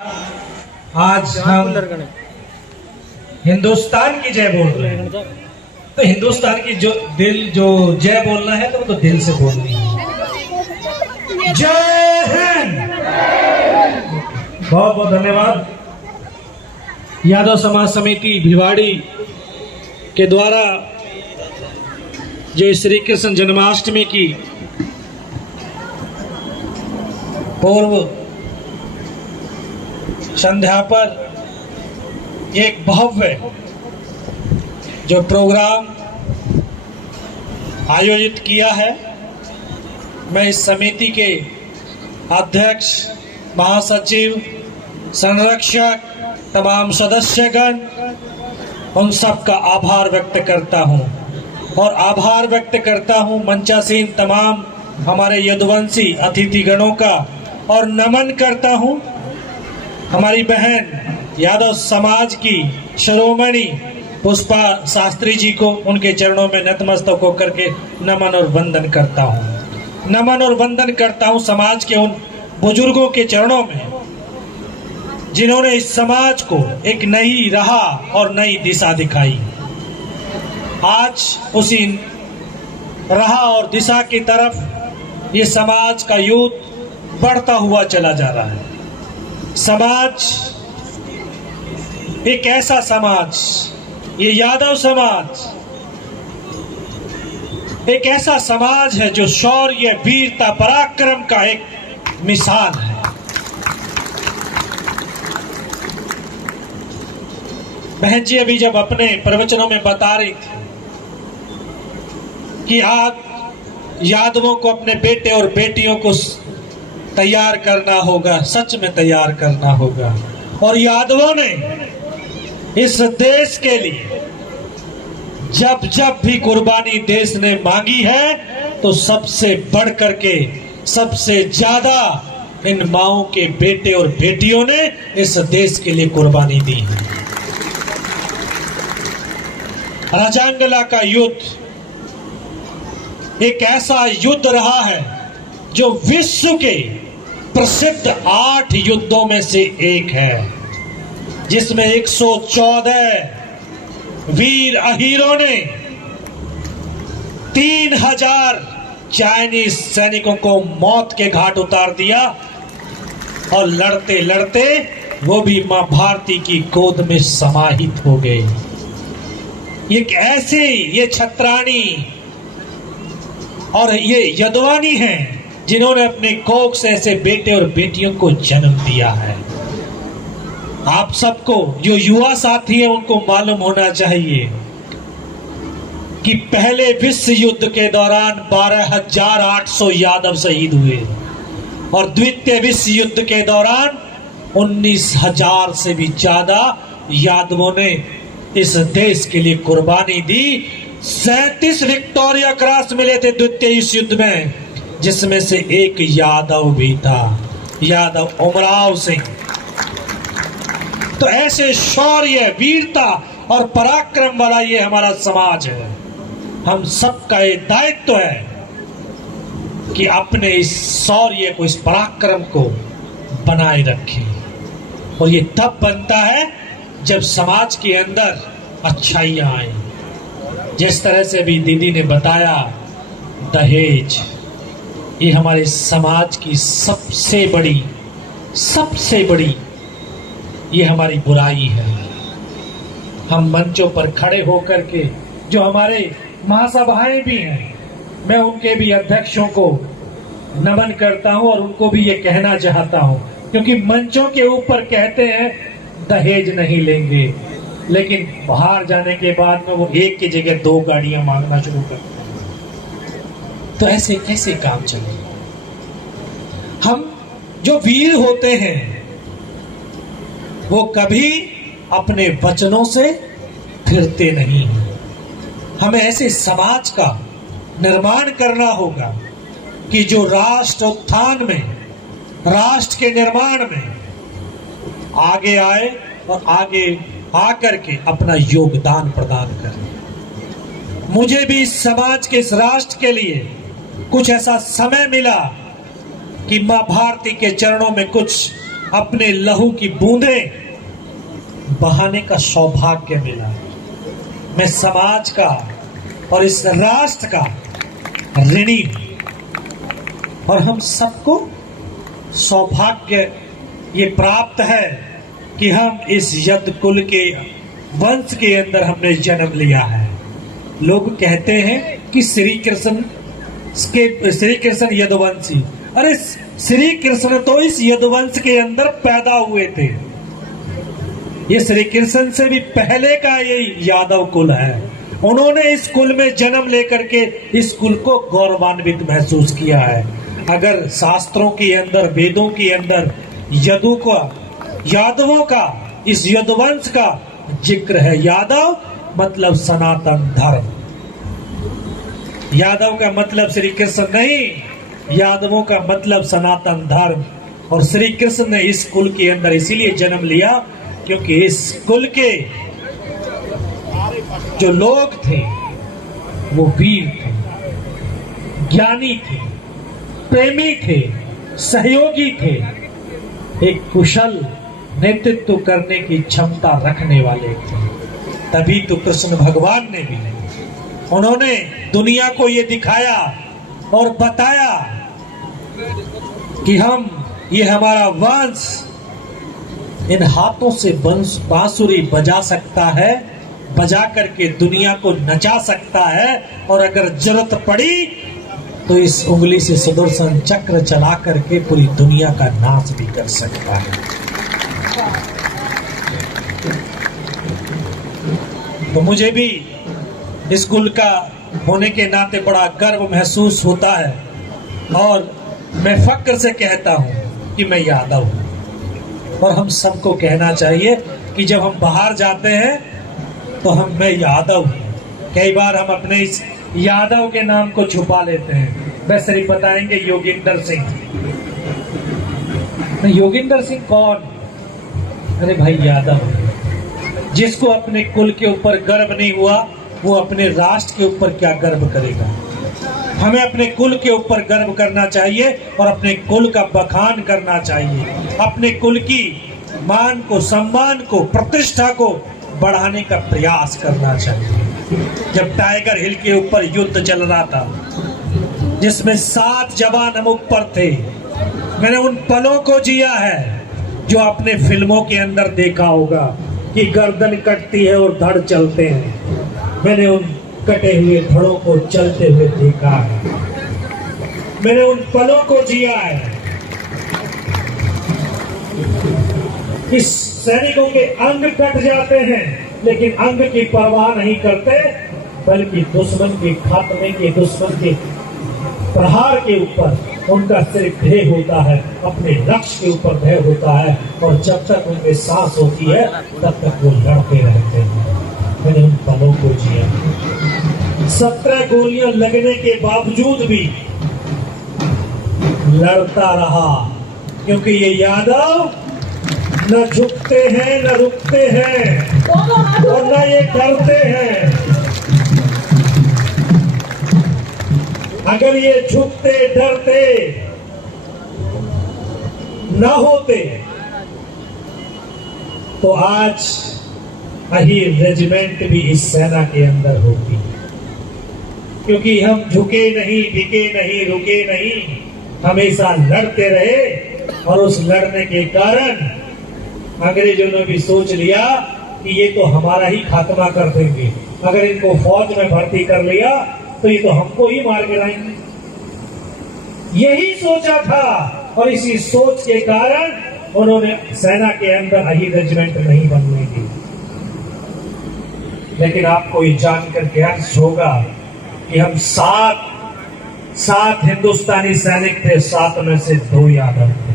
आज हम हिंदुस्तान की जय बोल रहे हैं, तो हिंदुस्तान की जो जय बोलना है तो वो तो दिल से बोलनी है। जय हिंद। बहुत बहुत धन्यवाद। यादव समाज समिति भिवाड़ी के द्वारा जो श्री कृष्ण जन्माष्टमी की पूर्व संध्या पर एक भव्य जो प्रोग्राम आयोजित किया है, मैं इस समिति के अध्यक्ष, महासचिव, संरक्षक, तमाम सदस्यगण उन सब का आभार व्यक्त करता हूं और आभार व्यक्त करता हूं मंचासीन तमाम हमारे यदुवंशी अतिथिगणों का और नमन करता हूं हमारी बहन यादव समाज की शिरोमणि पुष्पा शास्त्री जी को, उनके चरणों में नतमस्तक होकर के नमन और वंदन करता हूं। नमन और वंदन करता हूं समाज के उन बुजुर्गों के चरणों में जिन्होंने इस समाज को एक नई राह और नई दिशा दिखाई। आज उसी राह और दिशा की तरफ ये समाज का यूथ बढ़ता हुआ चला जा रहा है। समाज एक ऐसा समाज, ये यादव समाज एक ऐसा समाज है जो शौर्य, वीरता, पराक्रम का एक मिसाल है। बहन जी अभी जब अपने प्रवचनों में बता रही थी कि आज यादवों को अपने बेटे और बेटियों को तैयार करना होगा, सच में तैयार करना होगा। और यादवों ने इस देश के लिए जब जब भी कुर्बानी देश ने मांगी है तो सबसे बढ़ करके सबसे ज्यादा इन माओं के बेटे और बेटियों ने इस देश के लिए कुर्बानी दी है। राजांगला का युद्ध एक ऐसा युद्ध रहा है जो विश्व के प्रसिद्ध 8 युद्धों में से एक है, जिसमें 114 वीर अहीरों ने 3000 चाइनीज सैनिकों को मौत के घाट उतार दिया और लड़ते लड़ते वो भी मां भारती की गोद में समाहित हो गए। एक ऐसे ये छत्राणी और ये यदवानी हैं जिन्होंने अपने कोख से ऐसे बेटे और बेटियों को जन्म दिया है। आप सबको जो युवा साथी है उनको मालूम होना चाहिए कि पहले विश्व युद्ध के दौरान 12,800 यादव शहीद हुए और द्वितीय विश्व युद्ध के दौरान 19,000 से भी ज्यादा यादवों ने इस देश के लिए कुर्बानी दी। 37 विक्टोरिया क्रॉस मिले थे द्वितीय विश्व युद्ध में, जिसमें से एक यादव भी था, यादव उमराव सिंह। तो ऐसे शौर्य, वीरता और पराक्रम वाला ये हमारा समाज है। हम सबका ये दायित्व है कि अपने इस शौर्य को, इस पराक्रम को बनाए रखें। और ये तब बनता है जब समाज के अंदर अच्छाइयां आए। जिस तरह से भी दीदी ने बताया, दहेज ये हमारे समाज की सबसे बड़ी ये हमारी बुराई है। हम मंचों पर खड़े होकर के, जो हमारे महासभाएं भी हैं, मैं उनके भी अध्यक्षों को नमन करता हूं और उनको भी ये कहना चाहता हूं, क्योंकि मंचों के ऊपर कहते हैं दहेज नहीं लेंगे, लेकिन बाहर जाने के बाद में वो एक की जगह 2 गाड़ियां मांगना शुरू करते हैं। तो ऐसे कैसे काम चलेगा? हम जो वीर होते हैं वो कभी अपने वचनों से फिरते नहीं हैं। हमें ऐसे समाज का निर्माण करना होगा कि जो राष्ट्र उत्थान में, राष्ट्र के निर्माण में आगे आए और आगे आकर के अपना योगदान प्रदान करें। मुझे भी इस समाज के, इस राष्ट्र के लिए कुछ ऐसा समय मिला कि मां भारती के चरणों में कुछ अपने लहू की बूंदें बहाने का सौभाग्य मिला। मैं समाज का और इस राष्ट्र का ऋणी हूं और हम सबको सौभाग्य ये प्राप्त है कि हम इस यद कुल के वंश के अंदर हमने जन्म लिया है। लोग कहते हैं कि श्री कृष्ण यदुवंशी। अरे श्री कृष्ण तो इस यदुवंश के अंदर पैदा हुए थे। ये श्री कृष्ण से भी पहले का ये यादव कुल है। उन्होंने इस कुल में जन्म लेकर के इस कुल को गौरवान्वित महसूस किया है। अगर शास्त्रों के अंदर, वेदों के अंदर यादवों का, इस यदुवंश का जिक्र है। यादव मतलब सनातन धर्म। यादव का मतलब श्री कृष्ण नहीं, यादवों का मतलब सनातन धर्म। और श्री कृष्ण ने इस कुल के अंदर इसीलिए जन्म लिया क्योंकि इस कुल के जो लोग थे वो वीर थे, ज्ञानी थे, प्रेमी थे, सहयोगी थे, एक कुशल नेतृत्व करने की क्षमता रखने वाले थे। तभी तो कृष्ण भगवान ने भी उन्होंने दुनिया को ये दिखाया और बताया कि ये हमारा वंश इन हाथों से बांसुरी बजा सकता है, बजा करके दुनिया को नचा सकता है, और अगर जरूरत पड़ी तो इस उंगली से सुदर्शन चक्र चला करके पूरी दुनिया का नाश भी कर सकता है। तो मुझे भी इस कुल का होने के नाते बड़ा गर्व महसूस होता है और मैं फक्र से कहता हूं कि मैं यादव हूं। और हम सबको कहना चाहिए कि जब हम बाहर जाते हैं तो मैं यादव हूं। कई बार हम अपने इस यादव के नाम को छुपा लेते हैं। वैसे सिर्फ बताएंगे योगिंदर सिंह। योगिंदर सिंह कौन? अरे भाई यादव। जिसको अपने कुल के ऊपर गर्व नहीं हुआ वो अपने राष्ट्र के ऊपर क्या गर्व करेगा। हमें अपने कुल के ऊपर गर्व करना चाहिए और अपने कुल का बखान करना चाहिए। अपने कुल की मान को, सम्मान को, प्रतिष्ठा को बढ़ाने का प्रयास करना चाहिए। जब टाइगर हिल के ऊपर युद्ध चल रहा था जिसमें 7 जवान हम ऊपर थे, मैंने उन पलों को जिया है जो आपने फिल्मों के अंदर देखा होगा कि गर्दन कटती है और धड़ चलते हैं। मैंने उन कटे हुए धड़ों को चलते हुए देखा है। मैंने उन पलों को जिया है। इस सैनिकों के अंग कट जाते हैं लेकिन अंग की परवाह नहीं करते, बल्कि दुश्मन के खात्मे के, दुश्मन के प्रहार के ऊपर उनका सिर्फ ध्येय होता है, अपने लक्ष्य के ऊपर ध्येय होता है। और जब तक उनमें सांस होती है तब तक वो लड़ते रहते हैं। मैंने उन पलों को जिया। 17 गोलियां लगने के बावजूद भी लड़ता रहा क्योंकि ये यादव न झुकते हैं, न रुकते हैं और न ये डरते हैं। अगर ये झुकते डरते न होते तो आज अहीर रेजिमेंट भी इस सेना के अंदर होती। क्योंकि हम झुके नहीं, बिके नहीं, रुके नहीं, हमेशा लड़ते रहे और उस लड़ने के कारण अंग्रेजों ने भी सोच लिया कि ये तो हमारा ही खात्मा कर देंगे। अगर इनको फौज में भर्ती कर लिया तो ये तो हमको ही मार गिराएंगे। यही सोचा था और इसी सोच के कारण उन्होंने सेना के अंदर अहीर रेजिमेंट नहीं बनने दी। लेकिन आपको ये जानकर के हर्ष होगा कि हम 7 हिंदुस्तानी सैनिक थे, 7 में से 2 यादव थे।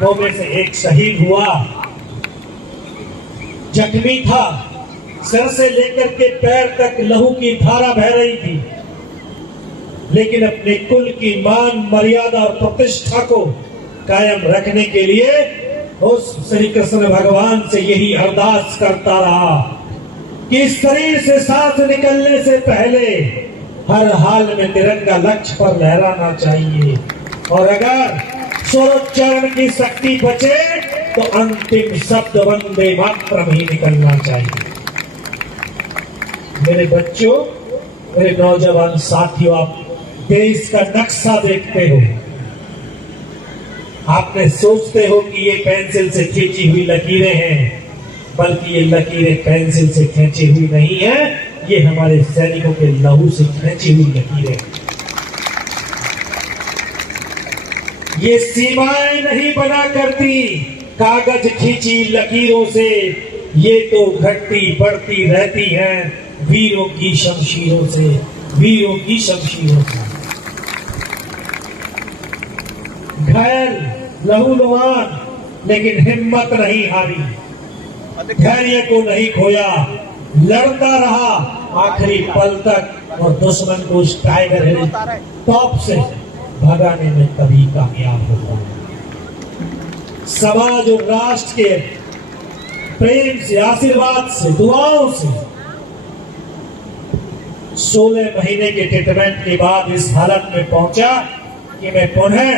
2 में से एक शहीद हुआ, जख्मी था, सर से लेकर के पैर तक लहू की धारा बह रही थी, लेकिन अपने कुल की मान, मर्यादा और प्रतिष्ठा को कायम रखने के लिए उस श्री कृष्ण भगवान से यही अरदास करता रहा कि इस शरीर से सांस निकलने से पहले हर हाल में तिरंगा लक्ष्य पर लहराना चाहिए। और अगर स्वरोच्चारण की शक्ति बचे तो अंतिम शब्द वंदे मातरम ही निकलना चाहिए। मेरे बच्चों, मेरे नौजवान साथियों, आप देश का नक्शा देखते हो, आपने सोचते हो कि ये पेंसिल से खींची हुई लकीरें हैं, बल्कि ये लकीरें पेंसिल से खींची हुई नहीं है, ये हमारे सैनिकों के लहू से खींची हुई लकीरें। ये सीमाएं नहीं बना करती कागज खींची लकीरों से, ये तो घटती बढ़ती रहती हैं वीरों की शमशीरों से, वीरों की शमशीरों से। घायल लहूलुहान लेकिन हिम्मत नहीं हारी, धैर्य को नहीं खोया, लड़ता रहा आखिरी पल तक और दुश्मन को उस टाइगर हिल टॉप से भगाने में तभी कामयाब होता है। समाज और राष्ट्र के प्रेम से, आशीर्वाद से, दुआओं से 16 महीने के ट्रीटमेंट के बाद इस हालत में पहुंचा कि मैं पुनः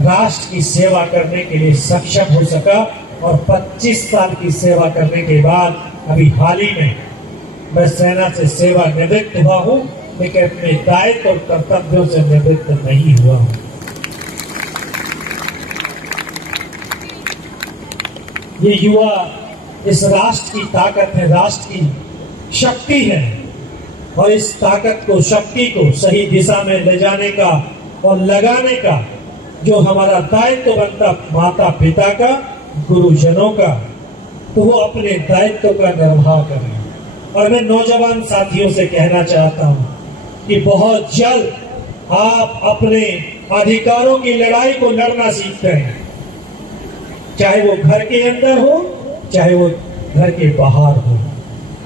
राष्ट्र की सेवा करने के लिए सक्षम हो सका। और 25 साल की सेवा करने के बाद अभी हाल ही में मैं सेना से सेवा निवृत्त हुआ हूं, लेकिन अपने दायित्व और कर्तव्यों से निवृत्त नहीं हुआ हूं। ये युवा इस राष्ट्र की ताकत है, राष्ट्र की शक्ति है, और इस ताकत को, शक्ति को सही दिशा में ले जाने का और लगाने का जो हमारा दायित्व बनता माता पिता का, गुरुजनों का, तो वो अपने दायित्व का निर्वाह करें। और मैं नौजवान साथियों से कहना चाहता हूं कि बहुत जल्द आप अपने अधिकारों की लड़ाई को लड़ना सीखते हैं, चाहे वो घर के अंदर हो, चाहे वो घर के बाहर हो।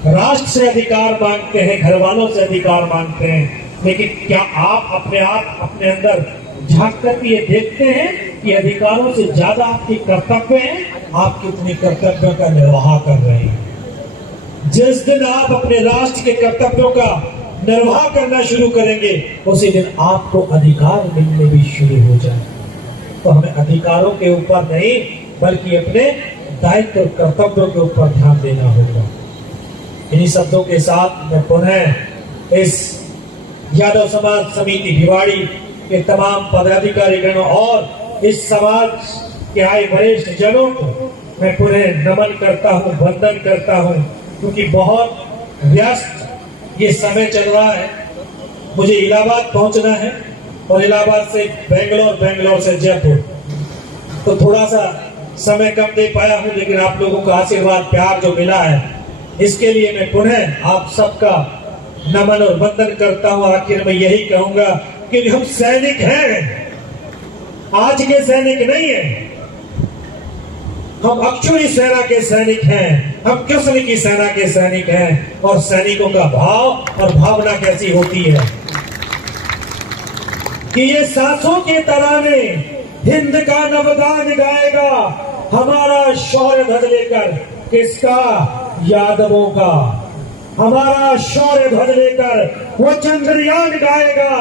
राष्ट्र से अधिकार मांगते हैं, घर वालों से अधिकार मांगते हैं, लेकिन क्या आप अपने अंदर झांक कर ये देखते हैं कि अधिकारों से ज्यादा आपके कर्तव्य हैं, आप कितने कर्तव्यों का निर्वाह कर रहे हैं। जिस दिन आप अपने राष्ट्र के कर्तव्यों का निर्वाह करना शुरू करेंगे, उसी दिन आपको अधिकार मिलने भी शुरू हो जाए। तो हमें अधिकारों के ऊपर नहीं, बल्कि अपने दायित्व और कर्तव्यों के ऊपर ध्यान देना होगा। इन्हीं शब्दों के साथ मैं पुनः इस यादव समाज समिति भिवाड़ी के तमाम पदाधिकारीगणों और इस समाज के आए वरिष्ठ जनों को मैं पुनः नमन करता हूं, वंदन करता हूं, क्योंकि बहुत व्यस्त ये समय चल रहा है। मुझे इलाहाबाद पहुंचना है और इलाहाबाद से बेंगलोर, बेंगलोर से जयपुर, तो थोड़ा सा समय कम दे पाया हूं, लेकिन आप लोगों का आशीर्वाद, प्यार जो मिला है, इसके लिए मैं पुनः आप सबका नमन और वंदन करता हूं। आखिर में यही कहूंगा कि हम सैनिक हैं, आज के सैनिक नहीं हैं, हम अक्षुणी सेना के सैनिक हैं, हम कृष्ण की सेना के सैनिक हैं। और सैनिकों का भाव और भावना कैसी होती है कि ये सांसों के तराने हिंद का नवगान गाएगा, हमारा शौर्य ध्वज लेकर, किसका? यादवों का। हमारा शौर्य ध्वज लेकर वो चंद्रयान गाएगा,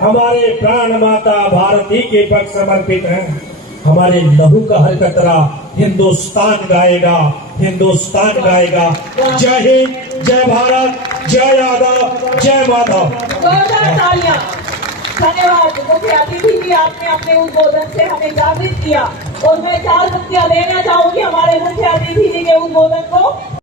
हमारे प्राण माता भारती के पक्ष समर्पित हैं। हमारे लहू का हर कतरा हिंदुस्तान गाएगा, हिंदुस्तान गाएगा। जय हिंद, जय भारत, जय यादव, जय माधव। धन्यवाद मुख्य अतिथि जी, आपने अपने उद्बोधन से हमें जागृत किया। और मैं 4 पंक्तियां देना चाहूंगी हमारे मुख्य अतिथि जी के उद्बोधन को।